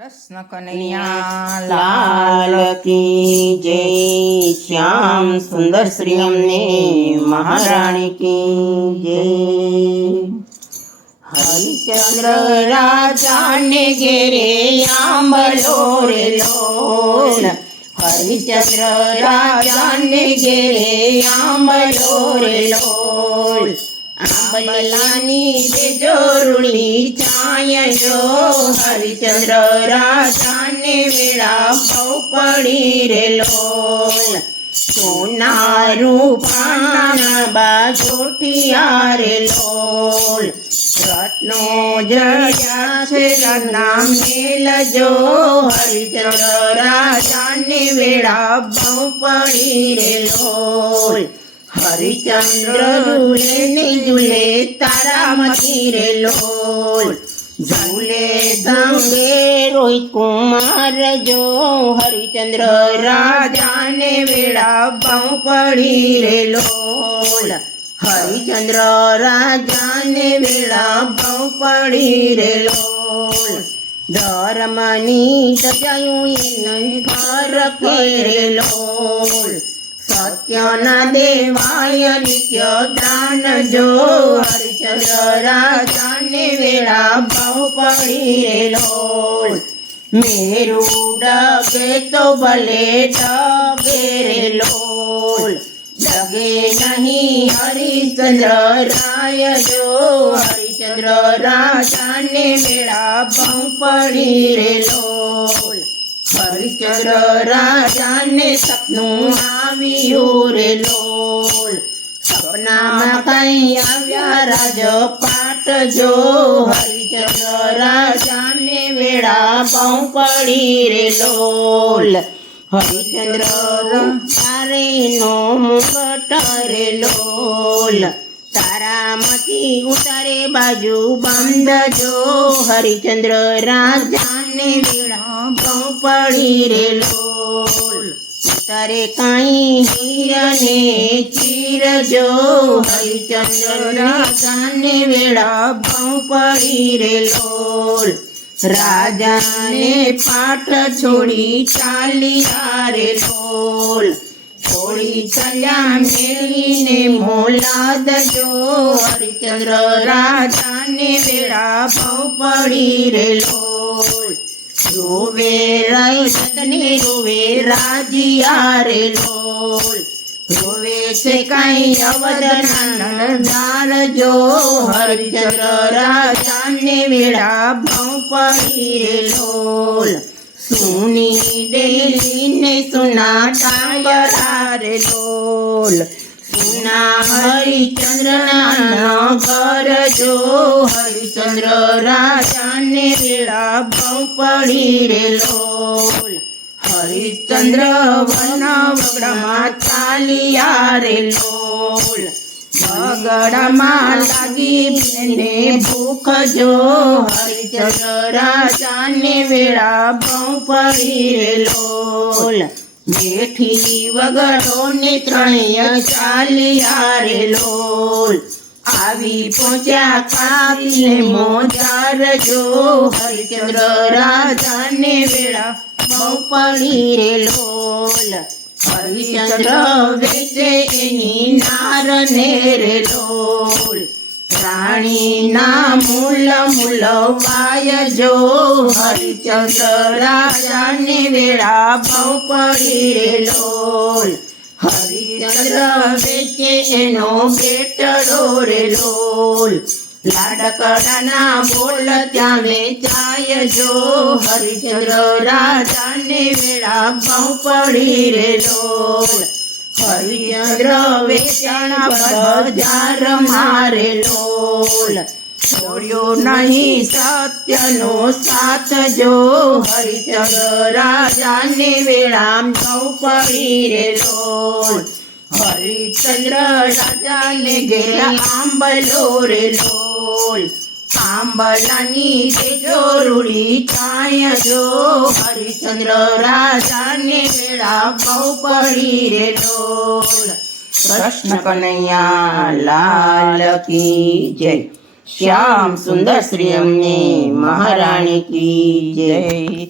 કૃષ્ણ કનૈયા લાલ કી જય। શ્યામ સુંદર શ્રી અમને મહારાણી કી જય। હરિચંદ્ર રાજાને ઘેરે આંબલો રે લોલ। હરિચંદ્ર રાજાને ઘેરે આંબલો રે લોલ। આંબલાની દેજો રૂડી છાય જો। હરિચંદ્ર રાજાને વેળા બહુ પડી રે લોલ। સોના રૂપાના બાજોટિયા રે લોલ। રત્નો જડ્યા છે રત્ના મેલજો। હરિચંદ્ર રાજાને વેળા બહુ પડી રે લોલ। હરિચંદ્ર ઝૂલે ને ઝૂલે તારામતી રે લોલ। ઝૂલે ધંગે રોહિત કુમાર જો। હરિચંદ્ર રાજાને વેળા બહુ પડી રે લોલ। હરિચંદ્ર રાજાને વેળા બહુ પડી રે લોલ। ધર્મની સજાયું એને ઘર ફેરે લોલ। સત્યના દેવાય નિત્ય દાન જો। હરિચંદ્ર રાજાને વેળા બહુ પડી રે લોલ। મેરુ ડગે તો ભલે ડગે રે લોલ। ડગે નહીં હરિચંદ્ર રાય જો। હરિચંદ્ર રાજાને વેળા બહુ પડી રે લોલ। હરિચંદ્ર રાજાને સપનું આવ્યું રે લોલ। સપનામાં કઈ આવ્યા રાજપાટ જો। હરિચંદ્ર રાજાને વેળા બહુ પડી રે લોલ। હરિચંદ્ર તારે નો મુગટ રે લોલ। તારામતી ઉતારે બાજુ બાંધજો। હરિચંદ્ર રાજાને વેળા બહુ પડી રે લોલ। તારે કાંઈ હીરને ચીરજો। હરિચંદ્ર રાજાને વેળા બહુ પડી રે લોલ। રાજાને પાઠ છોડી ચાલ્યા રે લોલ। છોડી ચાલ્યા મેળવીને મોલાદ જો। હરિચંદ્ર રાજાને વેળા બહુ પડી રે લોલ। રોવે રૈતને રોવે રાજીયા રે લોલ। રોવે છે કઈ અવધના નરદાર જો। હરિચંદ્ર રાજાને વેળા બહુ પડી રે લોલ। સુની ડેલીને સુના ટાંગરા રે લોલ। સુના હરિચંદ્રના ઘર જો। હરિચંદ્ર રાજાને વેળા બહુ પડી રે લોલ। હરિચંદ્ર વન વગડામાં ચાલ્યા રે લોલ। વગડામાં લાગી ને ભૂખ જો। હરિચંદ્ર રાજાને વેળા બહુ પડી રે લોલ। બેઠી વગડો ને ત્રણેય ચાલ્યા રે લોલ। આવી પહોંચ્યા કાપીને મોજાર જો। હરિચંદ્ર રાજાને વેળા બહુ પડી રે લોલ। હરિચંદ્ર વેચે એની નારને રે લોલ। રાણીના મૂલ મૂલવાય જો। હરિચંદ્ર રાજાને વેળા બહુ પડી રે લોલ। હરિચંદ્ર વેચે એનો બેટડો રે લોલ। લાડકડાના બોલ ત્યાં વેચાય જો। હરિચંદ્ર રાજાને વેળા બહુ પડી રે લોલ। હરિચંદ્ર વેચાણા બજાર મારે લોલ। છોડ્યો નહીં સત્યનો સાથ જો। હરિચંદ્ર રાજાને વેળા બહુ પડી રે લોલ। હરિચંદ્ર રાજાને ઘેરા આંબલો રે લોલ। આંબલાની દેજો રૂડી છાય જો। હરિચંદ્ર રાજાને વેળા બહુ પડી રે લોલ। કૃષ્ણ કનૈયા લાલ કી જય। શ્યામ સુંદર શ્રી અમને મહારાણી કી જય. જય.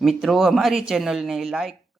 મિત્રો, અમારી ચેનલને લાઈક